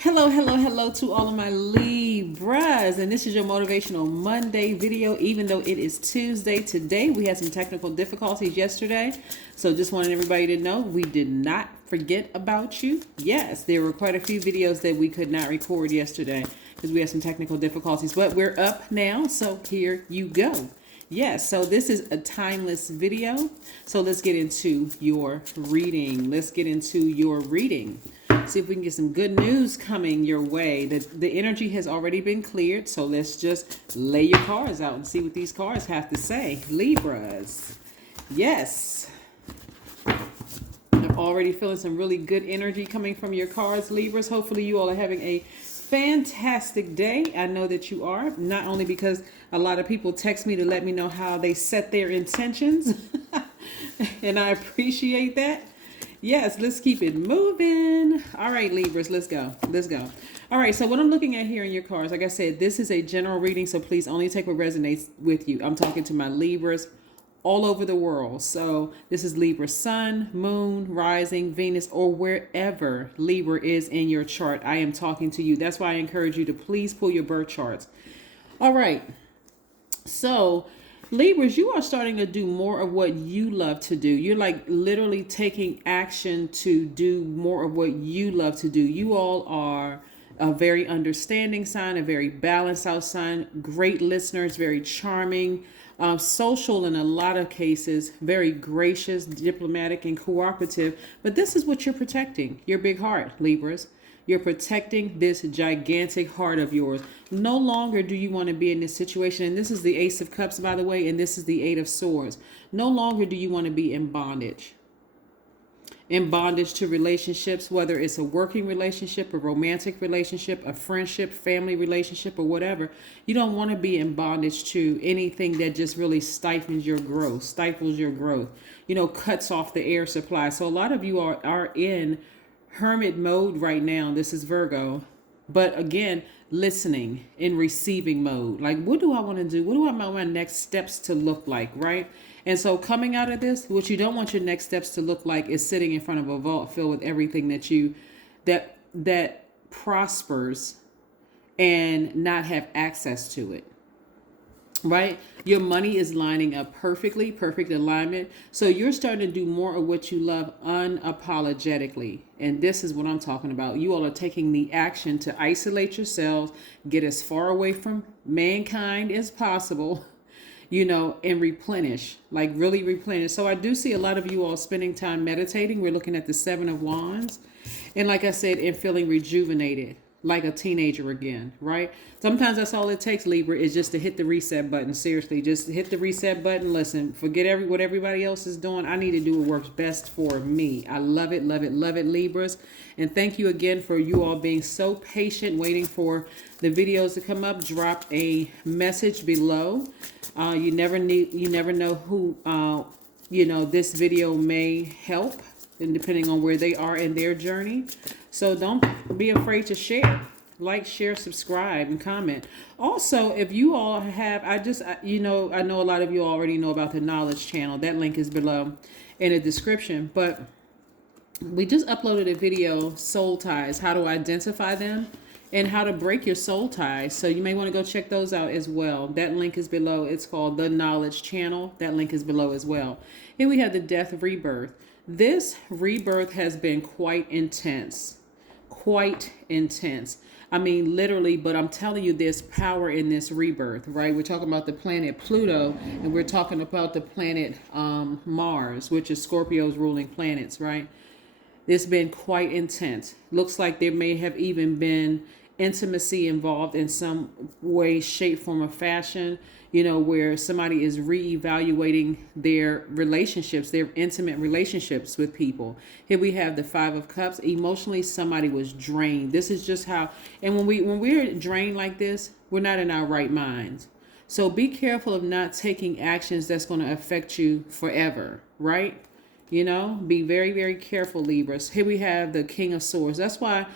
Hello, hello, hello to all of my Libras. And this is your Motivational Monday video, even though it is Tuesday today. We had some technical difficulties yesterday. So just wanted everybody to know we did not forget about you. Yes, there were quite a few videos that we could not record yesterday because we had some technical difficulties. But we're up now, so here you go. Yes, so this is a timeless video. So let's get into your reading. See if we can get some good news coming your way. The energy has already been cleared, so let's just lay your cards out and see what these cards have to say. Libras. Yes. I'm already feeling some really good energy coming from your cards, Libras. Hopefully you all are having a fantastic day. I know that you are, not only because a lot of people text me to let me know how they set their intentions, and I appreciate that. Yes, let's keep it moving. All right, Libras, let's go. All right, so what I'm looking at here in your cards, like I said, this is a general reading, so please only take what resonates with you. I'm talking to my Libras all over the world. So this is Libra sun, moon, rising, Venus, or wherever Libra is in your chart. I am talking to you. That's why I encourage you to please pull your birth charts. All right, so Libras, you are starting to do more of what you love to do. You're like literally taking action to do more of what you love to do. You all are a very understanding sign, a very balanced out sign, great listeners, very charming, social in a lot of cases, very gracious, diplomatic, and cooperative. But this is what you're protecting, your big heart, Libras. You're protecting this gigantic heart of yours. No longer do you want to be in this situation. And this is the Ace of Cups, by the way, and this is the Eight of Swords. No longer do you want to be in bondage. In bondage to relationships, whether it's a working relationship, a romantic relationship, a friendship, family relationship, or whatever. You don't want to be in bondage to anything that just really stifles your growth, cuts off the air supply. So a lot of you are in hermit mode right now. This is Virgo. But again, listening and receiving mode. Like, what do I want to do? What do I want my next steps to look like, right? And so coming out of this, what you don't want your next steps to look like is sitting in front of a vault filled with everything that prospers and not have access to it. Right? Your money is lining up perfectly, perfect alignment. So you're starting to do more of what you love unapologetically. And this is what I'm talking about. You all are taking the action to isolate yourselves, get as far away from mankind as possible, and replenish, like really replenish. So I do see a lot of you all spending time meditating. We're looking at the Seven of Wands. And like I said, and feeling rejuvenated, like a teenager again, right? Sometimes that's all it takes, Libra, is just to hit the reset button. Seriously, just hit the reset button. Listen, forget what everybody else is doing. I need to do what works best for me. I love it, love it, love it, Libras. And thank you again for you all being so patient, waiting for the videos to come up. Drop a message below. You never know who, this video may help, and depending on where they are in their journey. So don't be afraid to share. Like, share, subscribe, and comment. Also, if you all have, I know a lot of you already know about the Knowledge channel. That link is below in the description. But we just uploaded a video, Soul Ties, how to identify them and how to break your soul ties. So you may want to go check those out as well. That link is below. It's called the Knowledge channel. That link is below as well. And we have the Death Rebirth. This rebirth has been quite intense. I mean, literally, but I'm telling you, there's power in this rebirth, right? We're talking about the planet Pluto, and we're talking about the planet Mars, which is Scorpio's ruling planets, right? It's been quite intense. Looks like there may have even been intimacy involved in some way, shape, form, or fashion, where somebody is reevaluating their relationships, their intimate relationships with people. Here we have the Five of Cups. Emotionally, somebody was drained. This is just how, and when we're drained like this, we're not in our right minds. So be careful of not taking actions that's going to affect you forever, right? Be very, very careful, Libras. Here we have the King of Swords. That's why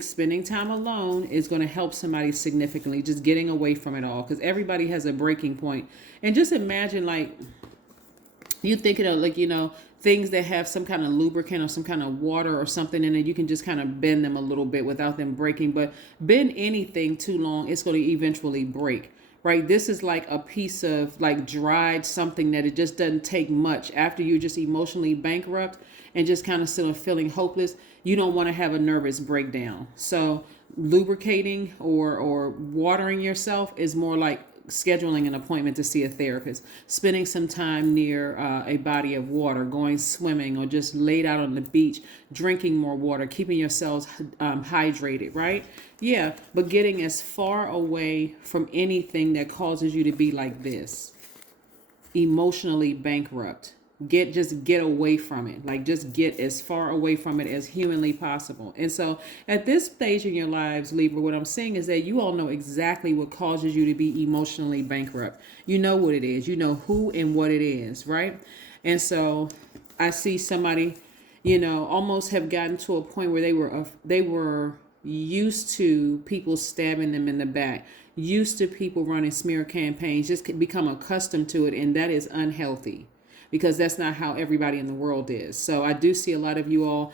spending time alone is going to help somebody significantly, just getting away from it all, because everybody has a breaking point. And just imagine, like, You thinking of like, things that have some kind of lubricant or some kind of water or something in it. You can just kind of bend them a little bit without them breaking. But bend anything too long, it's going to eventually break. Right? This is like a piece of like dried something that it just doesn't take much after you're just emotionally bankrupt and just kind of still feeling hopeless. You don't want to have a nervous breakdown. So lubricating or watering yourself is more like scheduling an appointment to see a therapist, spending some time near a body of water, going swimming, or just laid out on the beach, drinking more water, keeping yourselves hydrated, right? Yeah, but getting as far away from anything that causes you to be like this, emotionally bankrupt. Just get away from it. Like, just get as far away from it as humanly possible. And so at this stage in your lives, Libra, what I'm saying is that you all know exactly what causes you to be emotionally bankrupt. You know what it is. You know who and what it is, right? And so I see somebody, almost have gotten to a point where they were used to people stabbing them in the back, used to people running smear campaigns, just become accustomed to it, and that is unhealthy, because that's not how everybody in the world is. So I do see a lot of you all,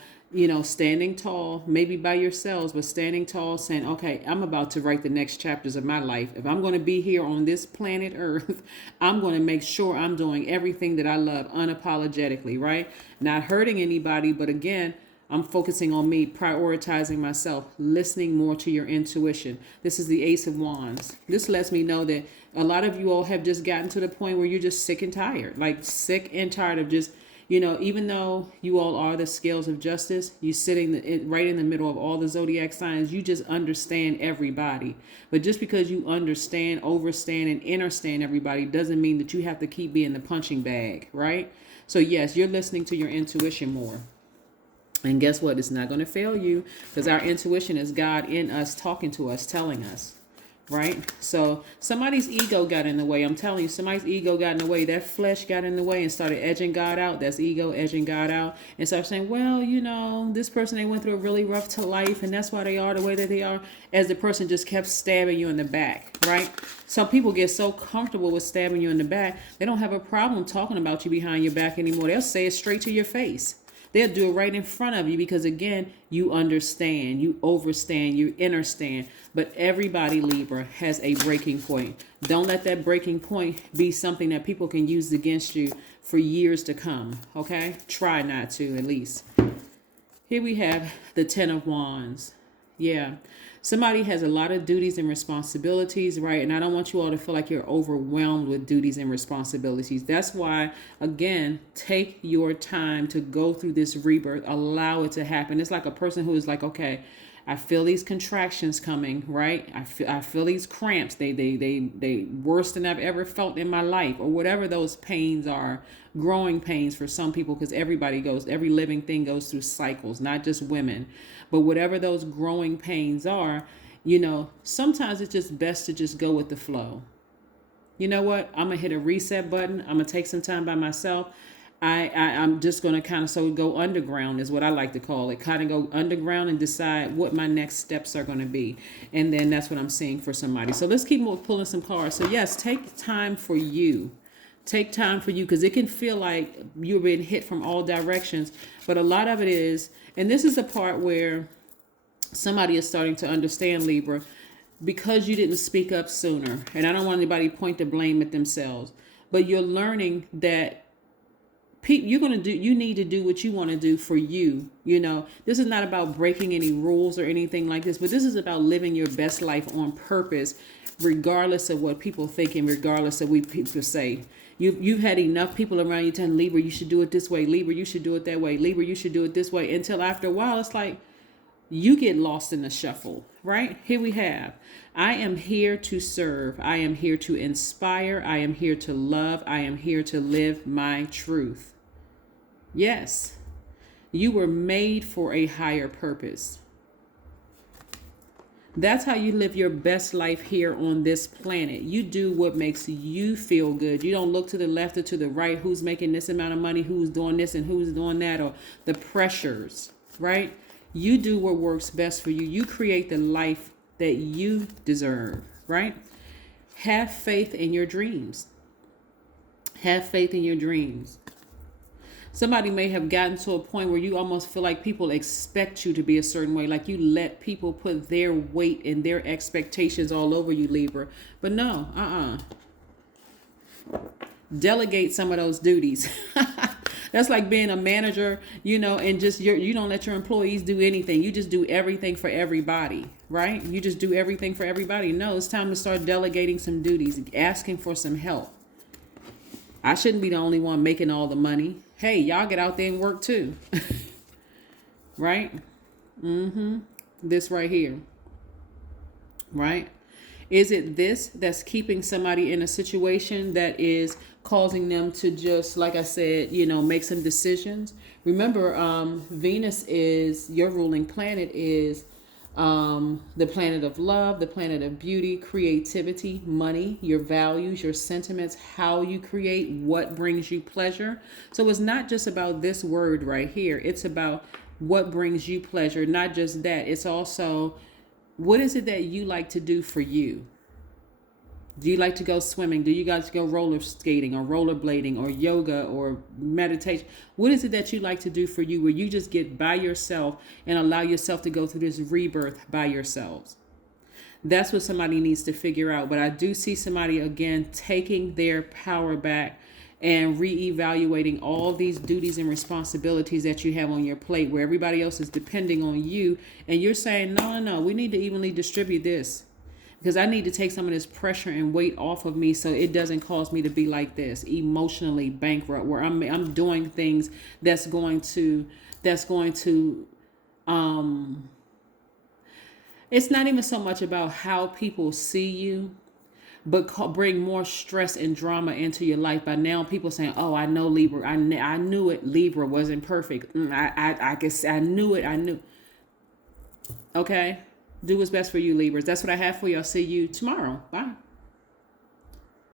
standing tall, maybe by yourselves, but standing tall, saying, okay, I'm about to write the next chapters of my life. If I'm going to be here on this planet Earth, I'm going to make sure I'm doing everything that I love unapologetically, right? Not hurting anybody, but again, I'm focusing on me, prioritizing myself, listening more to your intuition. This is the Ace of Wands. This lets me know that a lot of you all have just gotten to the point where you're just sick and tired, like sick and tired of just, even though you all are the scales of justice, you sitting right in the middle of all the zodiac signs, you just understand everybody. But just because you understand, overstand, and understand everybody doesn't mean that you have to keep being the punching bag, right? So yes, you're listening to your intuition more. And guess what? It's not going to fail you, because our intuition is God in us, talking to us, telling us, right? So somebody's ego got in the way. I'm telling you, somebody's ego got in the way. That flesh got in the way and started edging God out. That's ego edging God out. And started saying, well, this person, they went through a really rough to life, and that's why they are the way that they are, as the person just kept stabbing you in the back, right? Some people get so comfortable with stabbing you in the back, they don't have a problem talking about you behind your back anymore. They'll say it straight to your face. They'll do it right in front of you, because again, you understand, you overstand, you understand. But everybody, Libra, has a breaking point. Don't let that breaking point be something that people can use against you for years to come. Okay? Try not to, at least. Here we have the Ten of Wands. Yeah. Somebody has a lot of duties and responsibilities, right? And I don't want you all to feel like you're overwhelmed with duties and responsibilities. That's why, again, take your time to go through this rebirth. Allow it to happen. It's like a person who is like, okay, I feel these contractions coming, right? I feel these cramps. They worse than I've ever felt in my life, or whatever those pains are. Growing pains for some people, because every living thing goes through cycles, not just women. But whatever those growing pains are, sometimes it's just best to just go with the flow. You know what? I'm going to hit a reset button. I'm going to take some time by myself. I'm just going to kind of go underground is what I like to call it. Kind of go underground and decide what my next steps are going to be. And then that's what I'm seeing for somebody. So let's keep pulling some cards. So yes, take time for you. Take time for you, because it can feel like you're being hit from all directions. But a lot of it is, and this is the part where somebody is starting to understand, Libra, because you didn't speak up sooner. And I don't want anybody to point the blame at themselves. But you're learning that you need to do what you want to do for you. This is not about breaking any rules or anything like this, but this is about living your best life on purpose, regardless of what people think and regardless of what people say. You've had enough people around you telling Libra, you should do it this way. Libra, you should do it that way. Libra, you should do it this way. Until after a while, it's like you get lost in the shuffle, right? Here we have, I am here to serve. I am here to inspire. I am here to love. I am here to live my truth. Yes, you were made for a higher purpose. That's how you live your best life here on this planet. You do what makes you feel good. You don't look to the left or to the right, who's making this amount of money, who's doing this and who's doing that, or the pressures, right? You do what works best for you. You create the life that you deserve, right? Have faith in your dreams. Have faith in your dreams. Somebody may have gotten to a point where you almost feel like people expect you to be a certain way, like you let people put their weight and their expectations all over you, Libra. But no, delegate some of those duties. That's like being a manager, and just you don't let your employees do anything. You just do everything for everybody, right? You just do everything for everybody. No, it's time to start delegating some duties, asking for some help. I shouldn't be the only one making all the money. Hey, y'all get out there and work too. Right? This right here. Right? Is it this that's keeping somebody in a situation that is causing them to just, like I said, make some decisions? Remember, Venus is your ruling planet, is the planet of love, the planet of beauty, creativity, money, your values, your sentiments, how you create, what brings you pleasure. So it's not just about this word right here. It's about what brings you pleasure. Not just that. It's also, what is it that you like to do for you? Do you like to go swimming? Do you guys go roller skating or rollerblading or yoga or meditation? What is it that you like to do for you, where you just get by yourself and allow yourself to go through this rebirth by yourselves? That's what somebody needs to figure out. But I do see somebody, again, taking their power back and reevaluating all these duties and responsibilities that you have on your plate, where everybody else is depending on you. And you're saying, no, we need to evenly distribute this, because I need to take some of this pressure and weight off of me, so it doesn't cause me to be like this, emotionally bankrupt, where I'm doing things that's going to it's not even so much about how people see you, but bring more stress and drama into your life. By now, people saying, "Oh, I know Libra. I knew it. Libra wasn't perfect. I guess I knew it. I knew." Okay. Do what's best for you, Libras. That's what I have for you. I'll see you tomorrow. Bye.